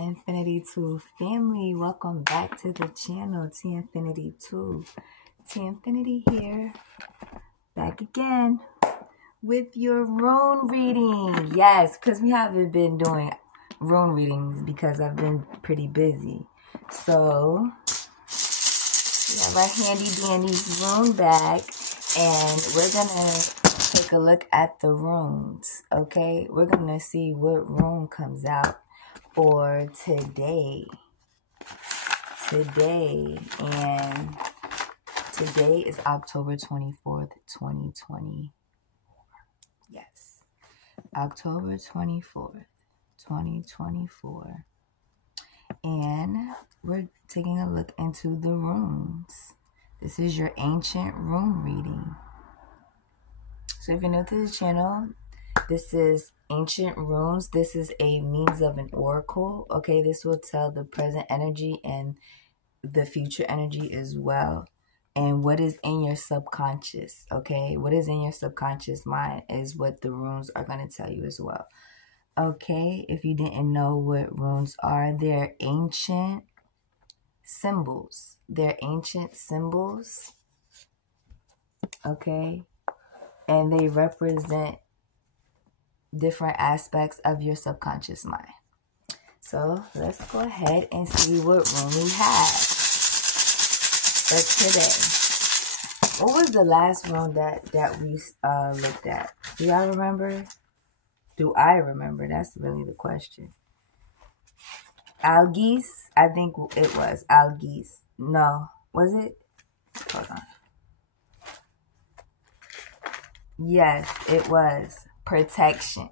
Infinity 2 family, welcome back to the channel. T Infinity 2. T Infinity here, back again with your rune reading. Yes, because we haven't been doing rune readings because I've been pretty busy. So we have our handy dandy rune bag, and we're gonna take a look at the runes. Okay, we're gonna see what rune comes out for today. And today is October 24th, 2020. Yes, October 24th, 2024. And we're taking a look into the runes. This is your ancient rune reading. So if you're new to the channel, this is ancient runes. This is a means of an oracle. Okay, this will tell the present energy and the future energy as well, and what is in your subconscious. Okay, what is in your subconscious mind is what the runes are going to tell you as well. Okay, if you didn't know what runes are, they're ancient symbols. Okay, and they represent different aspects of your subconscious mind. So let's go ahead and see what rune we have for today. What was the last rune that we looked at? Do y'all remember? Do I remember? That's really the question. Algies? I think it was Algies. No. Was it? Hold on. Yes, it was protection.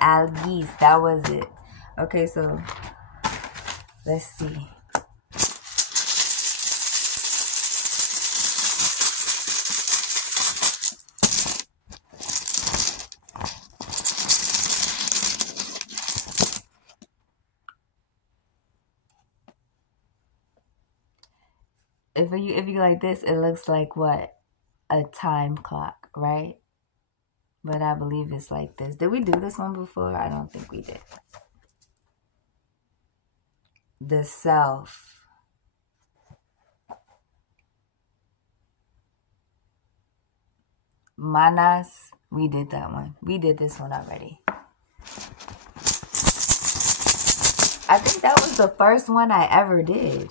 Algies. That was it. Okay, so let's see. If you like this, it looks like what? A time clock, right? But I believe it's like this. Did we do this one before? I don't think we did. The self. Manas. We did that one. We did this one already. I think that was the first one I ever did.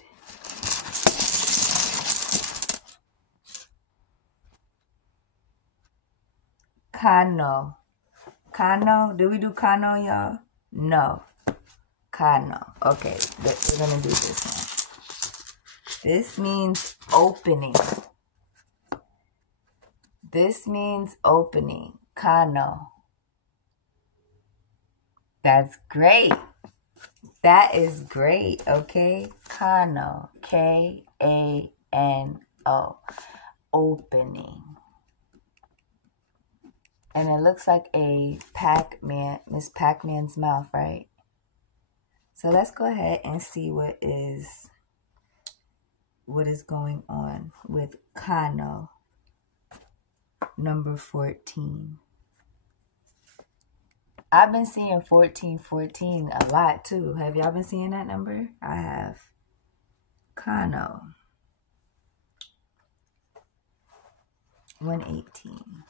Kano. Kano? Did we do Kano, y'all? No. Kano. Okay, we're going to do this one. This means opening. This means opening. Kano. That's great. That is great, okay? Kano. K-A-N-O. Opening. And it looks like a Pac-Man, Miss Pac-Man's mouth, right? So let's go ahead and see what is going on with Kano, number 14. I've been seeing 1414 a lot too. Have y'all been seeing that number? I have. Kano. 118.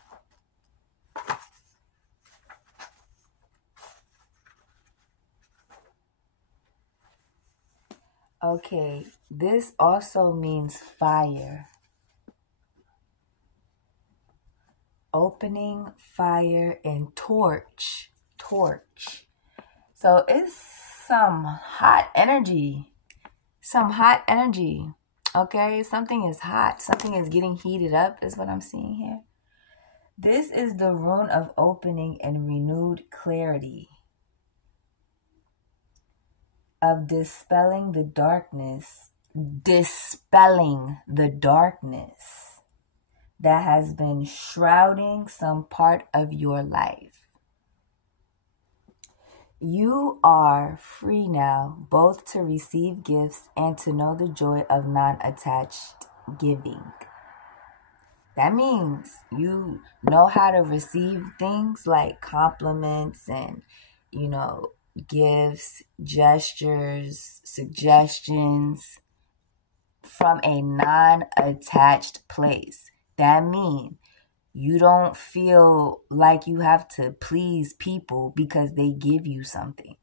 Okay, this also means fire. Opening, fire, and torch. Torch. So it's some hot energy. Okay, something is hot. Something is getting heated up is what I'm seeing here. This is the rune of opening and renewed clarity. Of dispelling the darkness that has been shrouding some part of your life. You are free now, both to receive gifts and to know the joy of non-attached giving. That means you know how to receive things like compliments and, gifts, gestures, suggestions from a non-attached place. That means you don't feel like you have to please people because they give you something.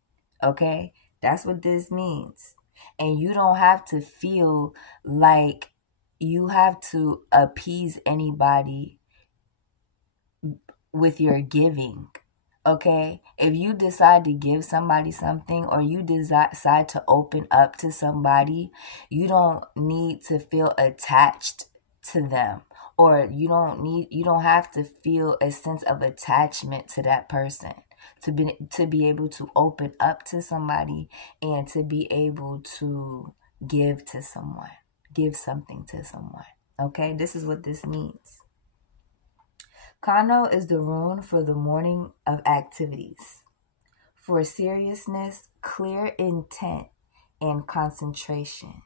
Okay? That's what this means. And you don't have to feel like you have to appease anybody with your giving. Okay? If you decide to give somebody something, or you decide to open up to somebody, you don't need to feel attached to them, or you don't have to feel a sense of attachment to that person to be able to open up to somebody and to be able to give to someone, give something to someone. Okay? This is what this means. Kano is the rune for the morning of activities, for seriousness, clear intent, and concentration,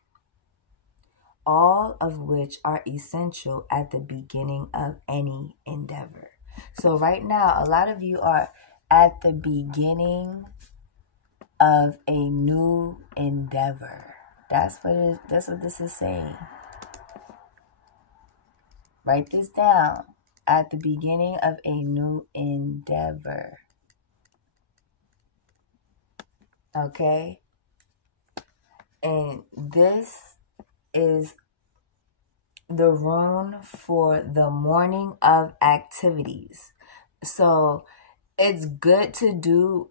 all of which are essential at the beginning of any endeavor. So right now, a lot of you are at the beginning of a new endeavor. That's what this is saying. Write this down. At the beginning of a new endeavor. Okay? And this is the rune for the morning of activities. So it's good to do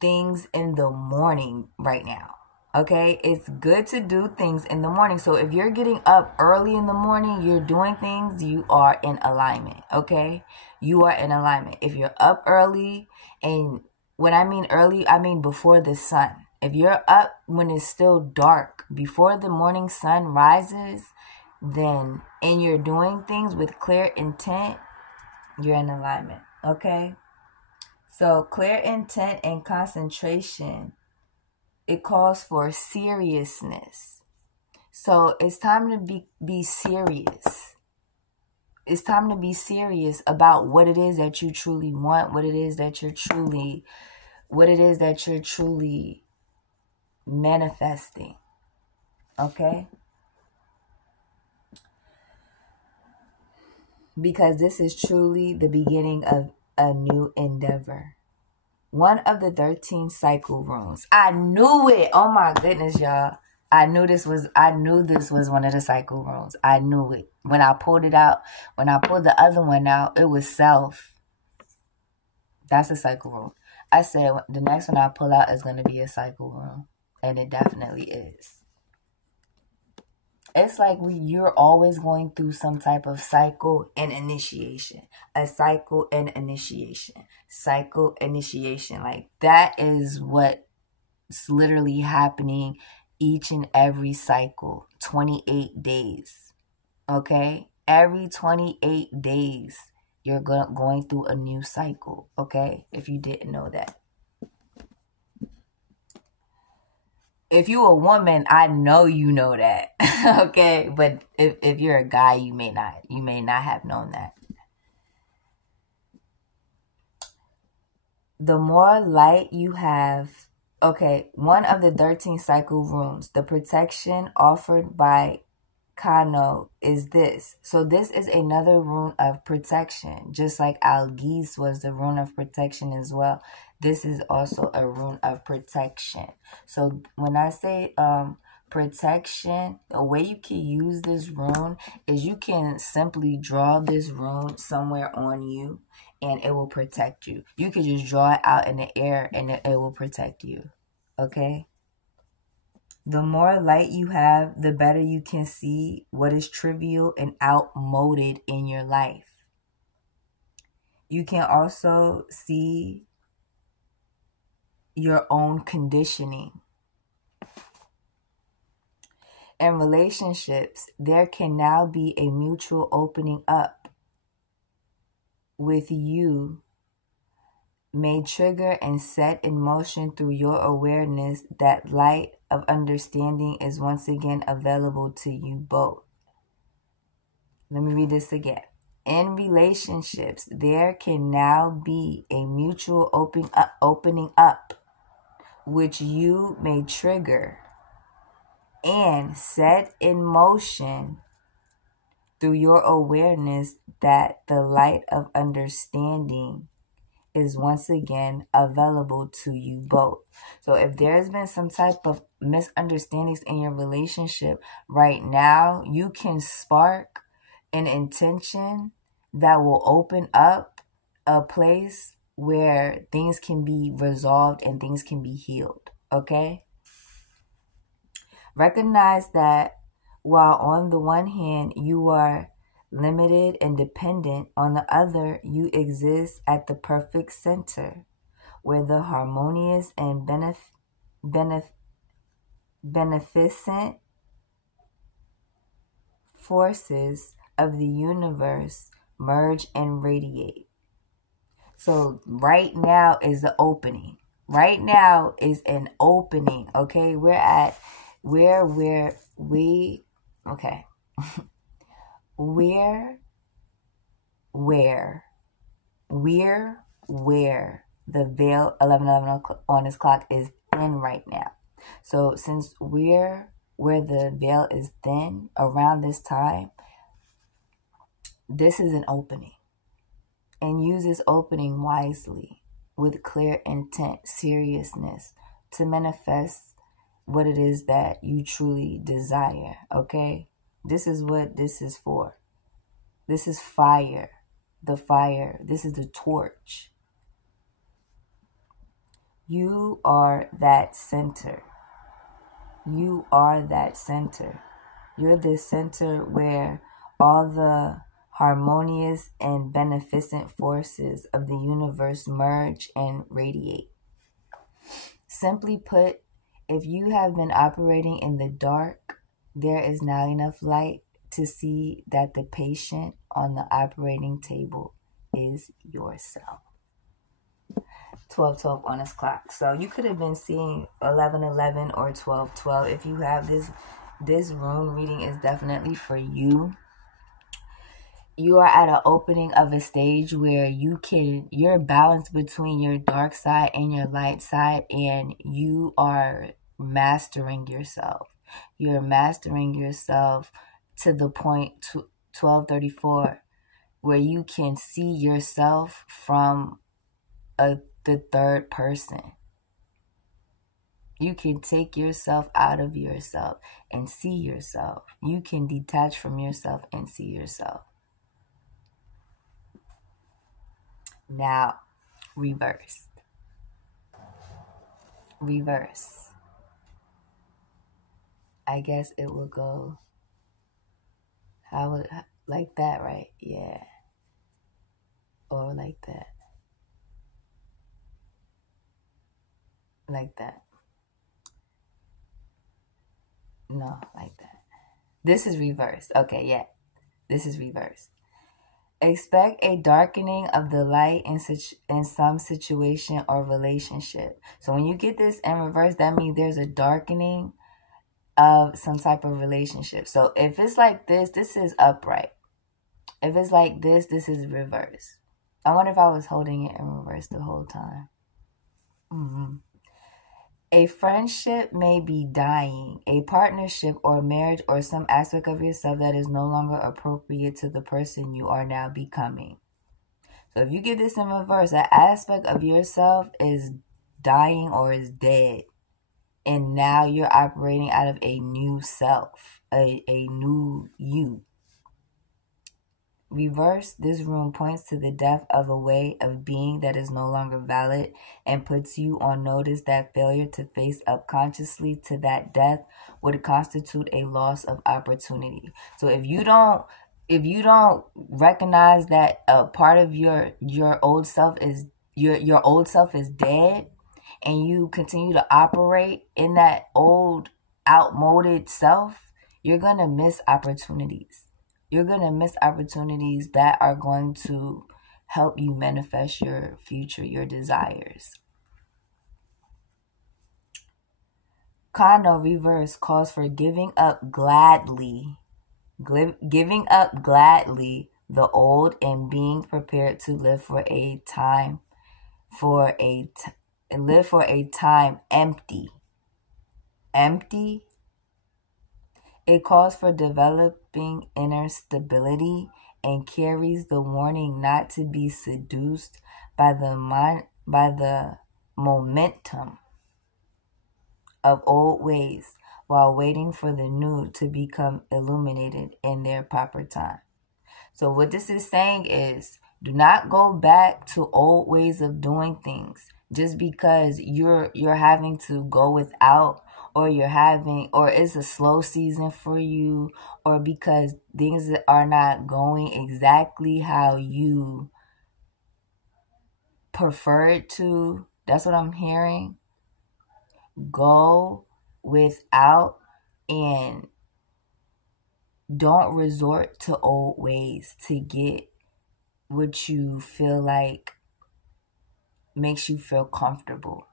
things in the morning right now. Okay, it's good to do things in the morning. So if you're getting up early in the morning, you're doing things, you are in alignment. Okay, you are in alignment. If you're up early, and when I mean early, I mean before the sun. If you're up when it's still dark, before the morning sun rises, then, and you're doing things with clear intent, you're in alignment. Okay, so clear intent and concentration, it calls for seriousness. So it's time to be serious. It's time to be serious about what it is that you truly want, what it is that you're truly manifesting. Okay? Because this is truly the beginning of a new endeavor. One of the 13 cycle runes. I knew it. Oh my goodness, y'all. I knew this was one of the cycle runes. I knew it. When I pulled it out, when I pulled the other one out, it was self. That's a cycle rune. I said the next one I pull out is going to be a cycle rune. And it definitely is. It's like you're always going through some type of cycle and initiation. A cycle and initiation. Cycle, initiation. Like that is what's literally happening each and every cycle. 28 days. Okay? Every 28 days, you're going through a new cycle. Okay? If you didn't know that. If you're a woman, I know you know that. Okay? But if you're a guy, you may not have known that. The more light you have, okay, one of the 13 cycle runes, the protection offered by Kano is this. So this is another rune of protection, just like Algis was the rune of protection as well. This is also a rune of protection. So when I say protection, the way you can use this rune is you can simply draw this rune somewhere on you and it will protect you. You can just draw it out in the air and it will protect you. Okay? The more light you have, the better you can see what is trivial and outmoded in your life. You can also see your own conditioning. In relationships, there can now be a mutual opening up with you may trigger and set in motion through your awareness that light of understanding is once again available to you both. Let me read this again. In relationships, there can now be a mutual opening up which you may trigger and set in motion through your awareness that the light of understanding is once again available to you both. So if there's been some type of misunderstandings in your relationship right now, you can spark an intention that will open up a place where things can be resolved and things can be healed. Okay? Recognize that while on the one hand you are limited and dependent, on the other you exist at the perfect center where the harmonious and beneficent forces of the universe merge and radiate. So right now is the opening. Right now is an opening, okay? We're at where we okay. Where the veil 11:11 on his clock is thin right now. So since we're where the veil is thin around this time, this is an opening. And use this opening wisely with clear intent, seriousness to manifest what it is that you truly desire, okay? This is what this is for. This is fire. The fire. This is the torch. You are that center. You are that center. You're the center where all the harmonious and beneficent forces of the universe merge and radiate. Simply put, if you have been operating in the dark, there is now enough light to see that the patient on the operating table is yourself. 12:12 on his clock. So you could have been seeing 11:11 or 12:12. If you have this rune reading is definitely for you. You are at an opening of a stage where you're balanced between your dark side and your light side, and you are mastering yourself. You're mastering yourself to the point to 12:34 where you can see yourself from the third person. You can take yourself out of yourself and see yourself. You can detach from yourself and see yourself. Now, reverse. Reverse. I guess it will go like that, right? Yeah. Or like that. Like that. No, like that. This is reversed. Okay, yeah. This is reversed. Expect a darkening of the light in some situation or relationship. So when you get this in reverse, that means there's a darkening of some type of relationship. So if it's like this is upright. If it's like this is reverse. I wonder if I was holding it in reverse the whole time. A friendship may be dying, a partnership or marriage or some aspect of yourself that is no longer appropriate to the person you are now becoming. So if you get this in reverse, an aspect of yourself is dying or is dead. And now you're operating out of a new self, a new you. Reverse, this rune points to the death of a way of being that is no longer valid and puts you on notice that failure to face up consciously to that death would constitute a loss of opportunity. So if you don't recognize that a part of your old self is your old self is dead, and you continue to operate in that old outmoded self, you're going to miss opportunities. You're going to miss opportunities that are going to help you manifest your future, your desires. Kano reverse calls for giving up gladly the old and being prepared to live for a and live for a time empty. Empty. It calls for developing inner stability and carries the warning not to be seduced by the momentum of old ways while waiting for the new to become illuminated in their proper time. So what this is saying is, do not go back to old ways of doing things just because you're having to go without, or or it's a slow season for you, or because things are not going exactly how you prefer it to. That's what I'm hearing. Go without and don't resort to old ways to get what you feel like makes you feel comfortable.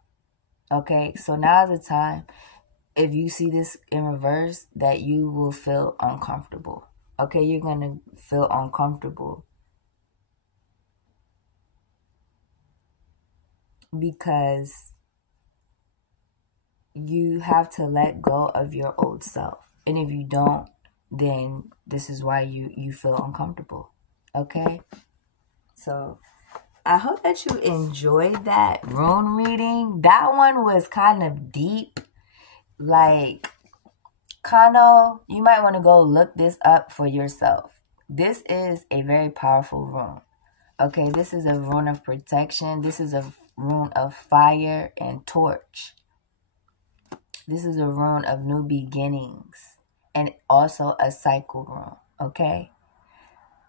Okay, so now is the time, if you see this in reverse, that you will feel uncomfortable. Okay, you're going to feel uncomfortable because you have to let go of your old self. And if you don't, then this is why you feel uncomfortable. Okay? So I hope that you enjoyed that rune reading. That one was kind of deep. Like, Kano, you might want to go look this up for yourself. This is a very powerful rune. Okay, this is a rune of protection. This is a rune of fire and torch. This is a rune of new beginnings and also a cycle rune. Okay,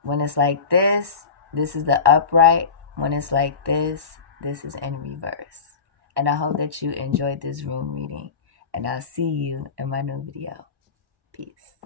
when it's like this is the upright. When it's like this is in reverse. And I hope that you enjoyed this rune reading. And I'll see you in my new video. Peace.